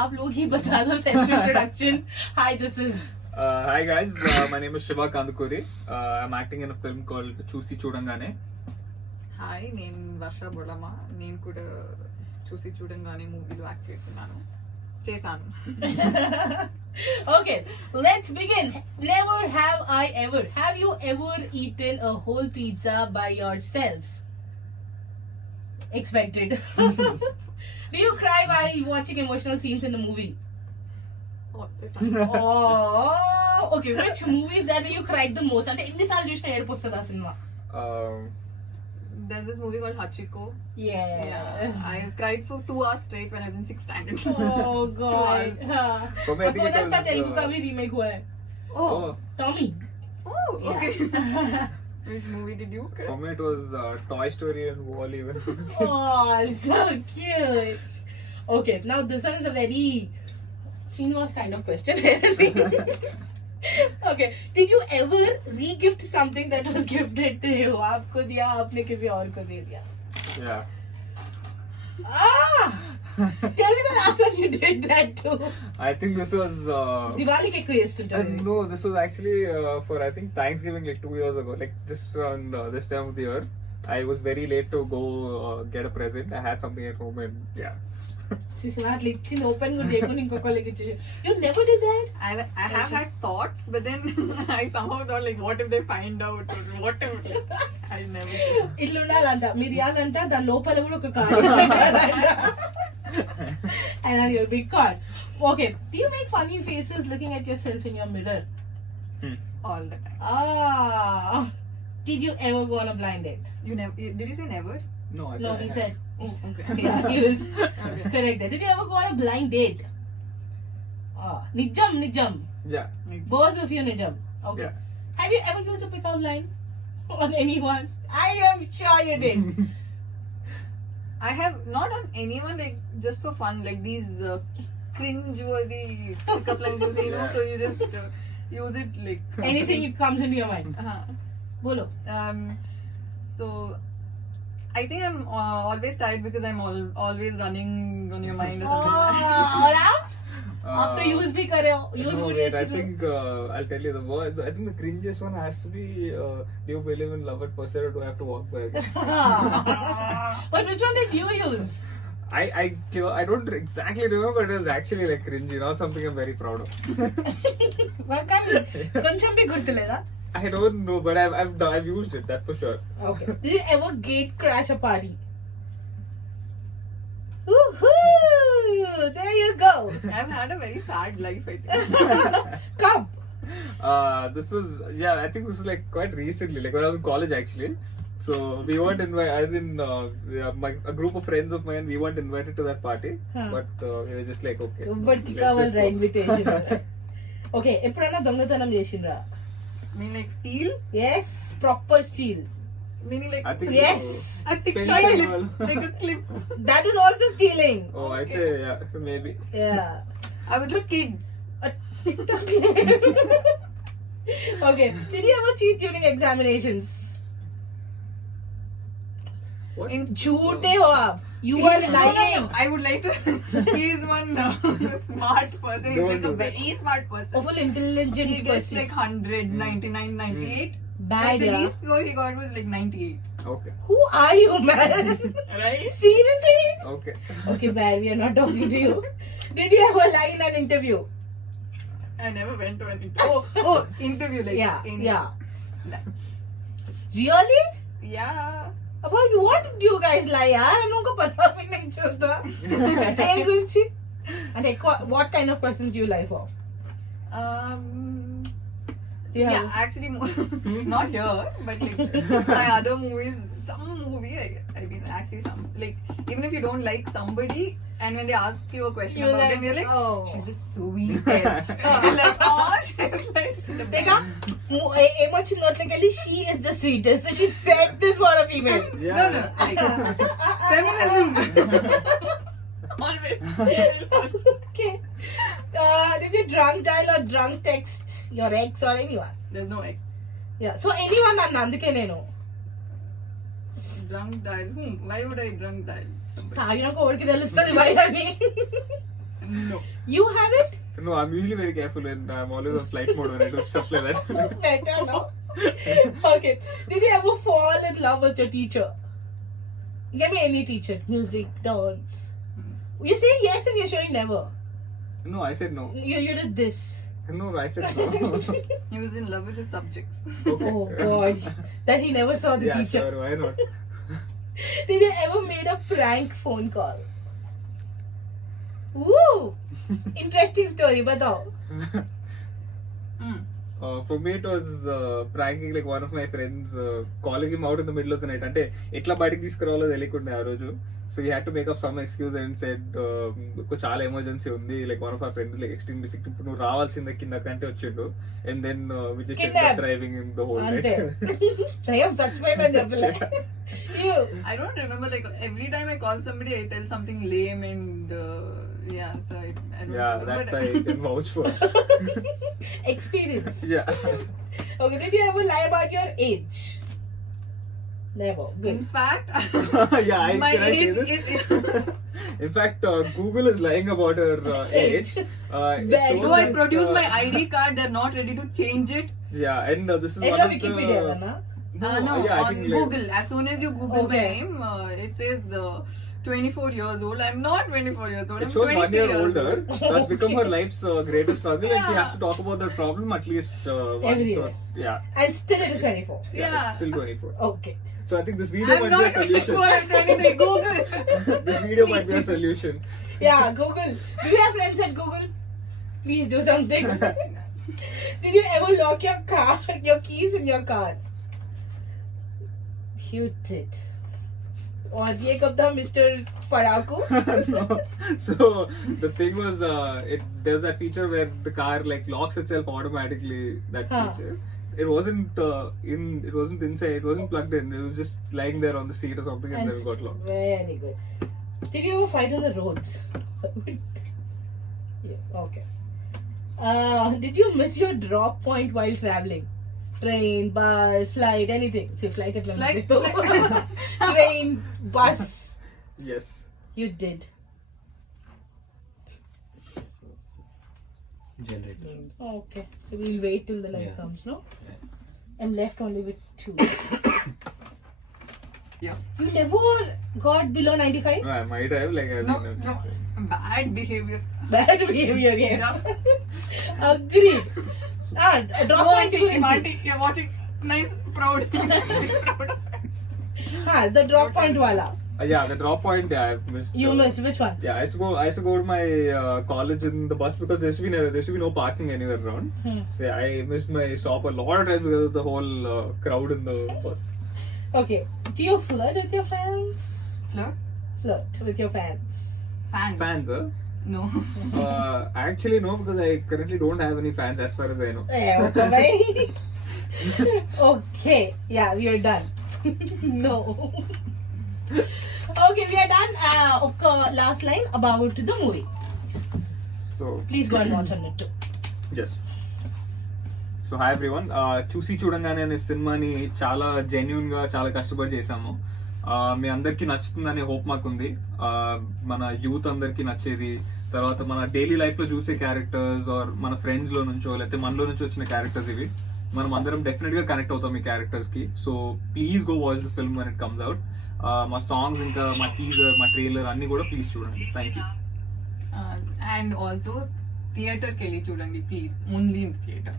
आप लोग ही बता दो self introduction. Hi, this is. Hi guys, my name is Shiva Kandukuri. I'm acting in a film called Chusi Chudangane. Hi, నేను వర్ష బొడమ. నేను కూడా చూసి చూడంగానే మూవీలో యాక్ట్ చేశాను. Okay, let's begin. Never have I ever. Have you ever eaten a whole pizza by yourself? Expected. Do you cry while watching emotional scenes in a movie? Oh, okay. Which movie is that where you cried the most? అంటే ఎన్నిసార్లు చూసినా ఏడుపు వస్తుంది ఆ cinema? There's this movie called Hachiko. Yeah. I cried for 2 hours straight when I was in 6th standard. Oh God. हाँ. For me, I think और it उसका was, Telugu का भी रीमेक हुआ है. Oh, Tommy. okay. Which movie did you cry? For me it was Toy Story and Wall-E. Oh, so cute. Okay, now this one is a very Srinivas kind of question. Okay, did you ever re-gift something that was gifted to you? आपको दिया, आपने किसी और को दे दिया. Yeah. Ah! Tell me the last one you did that too. I think this was Diwali के कोई student. no, this was actually for I think Thanksgiving like 2 years ago, like just around this time of the year. I was very late to go get a present. I had something at home and yeah. She's not like open good చేయకుండా ఇంకొకళ్ళకి ఇచ్చేసి. You never did that? I have had thoughts, but then I somehow thought like, what if they find out or whatever. I never did. ఇట్లా ఉండాలంట, మీరు ఇవ్వాలంట, దాని లోపల కూడా ఒక card పెట్టాలంట. And then you'll be caught. Okay, do you make funny faces looking at yourself in your mirror? All the time. Ah, did you ever go on a blind date? Did you say never? No, I No, said he I said. Oh, okay. Yeah, he was Okay. correct there. Did you ever go on a blind date? Ah, nijam. had. Yeah. Both of you nijam. Okay. Yeah. Have you ever used a pickup line on anyone? I am sure you did. I have not on anyone, like just for fun, like these cringe-worthy pickup lines you say, you know, so you just use it like Anything that comes into your mind. Bolo. So I think I'm always tired because I'm always running on your mind or something like that. और आप? आप तो use भी करे हो. Use No, would wait, I use think I'll tell you the word. I think the cringiest one has to be do you believe in love at first sight or do I have to walk back? But which one did you use? I don't exactly remember, but it was actually like cringy, not something I'm very proud of. కొంచెం भी గుర్తులేదా? I don't know, but I've used it, that for sure. Okay. Did you ever gate crash a party? Woohoo! There you go. I've had a very sad life, I think. Come. This was I think this was like quite recently, like when I was in college actually. So we weren't invited. As in a group of friends of mine, we weren't invited to that party, but we were just like okay. But let's కావాలి just go. invitation. Okay. ఎప్పుడైనా దొంగతనం చేసిండ్రా? I mean like steal? Yes. Proper steal. Meaning like I think Yes. a TikTok Pencil. clip, like a clip. That is also stealing. Oh, I say yeah, maybe. Yeah. I was a kid. A TikTok. Okay. Did you ever cheat during examinations? What? झूठे हो आप. You were lying. No. I would like to. He's one smart person. He's Don't like do a that. very smart A person. full intelligent He gets person. like 100, 99, 98. Bad, Like the yeah. least score he got was like 98. Okay. Who are you, man? Right? Seriously? Okay. Okay, man, we are not talking to you. Did you ever lie in an interview? I never went to an interview. Oh, interview like. Yeah. Really? Yeah. About what did you guys lie, yaar? हम लोगों को पता भी नहीं चलता. Then Guruji. And what kind of questions do you lie for? Yeah, actually, not here, but like my other movies, some movie, I mean, actually, some like even if you don't like somebody, and when they ask you a question You're about like, them, you're like, oh. she's the sweetest. You're like, oh, she's like the देखा? ఏమొచ్చింది నోట్లోకెళ్ళి she is the sweetest. So she said this for a female. Yeah. No, like, feminism. Always. Okay. Did you drunk dial or drunk text your ex or anyone? There's no X. Yeah. So anyone అన్న అందుకే నేను Drunk dial. Whom? Why would I drunk dial somebody? తాగినాక ఎవరికి తెలుస్తుంది భయ అని. No. You have it? No, I'm usually very careful and I'm always on flight mode when I do stuff like that. Better now. Okay. Did you ever fall in love with your teacher? Give me any teacher. Music, dance. You say yes and you're showing never. No, I said no. You did this. No, I said no. He was in love with his subjects. Okay. Oh God. That he never saw the Yeah, teacher. sure, why not? Did you ever made a prank phone call? Woo! Interesting story, batao. Mm. For me, it was pranking like one of my friends, calling him out in the middle of the night. అంటే ఎట్లా బయటకు తీసుకురావాలో తెలియకుండా ఆ రోజు. So we had to make up some excuse and said, చాలా emergency ఉంది, like one of our friends like extremely sick, ఇప్పుడు నువ్వు రావాల్సిందే కిందకంటే వచ్చిండు. And then we just ended up driving in the whole night. Dayam చచ్చిపోయిందని చెప్పలే. You. I don't remember, like, every time I call somebody, I tell something lame and yeah, so I don't Yeah, remember. that I can vouch for. Experience. Yeah. Okay, did you ever lie about your age? Never. Good. In fact, Yeah, my can I say age this? is. In fact, Google is lying about her age. It Well, shows Though I that, produced my ID card, they're not ready to change it. Yeah, and this is one Hello of Wikipedia, the... Anna. No, yeah, I on think like- Google. As soon as you Google my Okay. name, it says 24 years old. I'm not 24 years old. It I'm shows 1 year 23 years older. old. That's become her life's greatest struggle, and she Yeah. has to talk about that problem at least once. Every Or, year. yeah, And still it is 24. yeah, Yeah. it's still 24. Okay. So I think this video I'm might be a not 24, solution. I'm 23. Google. This video might be a solution. Yeah, Google. Do you have friends at Google? Please do something. Did you ever lock your car, your keys in your car? You did. Or ye kab tha Mr. Padaku? No. So the thing was, there's that feature where the car like locks itself automatically. That Huh. feature. It wasn't it wasn't inside. It wasn't plugged in. It was just lying there on the seat or something, and then it got locked. Very good. Did you ever fight on the roads? Yeah, okay. Did you miss your drop point while traveling? Train, bus, flight, anything. See, flight at Flight- Train, bus. Yes. You did. Generator. Okay. So we'll wait till the light Yeah. comes, no? Yeah. I'm left only with 2. Yeah. You never got below 95? No, I might have like I No, mean, no. Bad behavior. Bad behavior, yes. Yeah. Agreed. Drop No, point auntie, fluency. auntie, you're watching. Nice, proud. Proud. The drop point wala. yeah, the drop point. Yeah, I've missed. You missed which one? Yeah, I used to go to my college in the bus because there used to be no parking anywhere around. So I missed my stop a lot of times because of the whole crowd in the bus. Okay. Do you flirt with your fans? Flirt? Flirt with your fans. Fans. Fans, huh? No. Actually, no, because I currently don't have any fans as far as I know. Okay, bye. Okay. Yeah, we are done. No. Okay, we are done. Okay, last line about the movie. So, Please go and watch on it too. yes. So hi everyone, చూసి చూడంగానే అనే సినిమాని చాలా genuine గా చాలా కష్టపడి చేసాము. మీ అందరికి నచ్చుతుందనే హోప్ మాకుంది. మన యూత్ అందరికి నచ్చేది, తర్వాత మన డైలీ లైఫ్ లో చూసే క్యారెక్టర్స్ ఆర్ మన ఫ్రెండ్స్ లో నుంచో లేకపోతే మనలో నుంచి వచ్చిన క్యారెక్టర్స్ ఇవి. మనం అందరం డెఫినెట్ గా కనెక్ట్ అవుతాం ఈ క్యారెక్టర్స్ కి. So please go watch the film when it comes out. మా సాంగ్స్ ఇంకా మా టీజర్ మా ట్రైలర్ అన్ని కూడా ప్లీజ్ చూడండి. Thank you. And also, theatre ke liye chudandi, please. Only in theatre.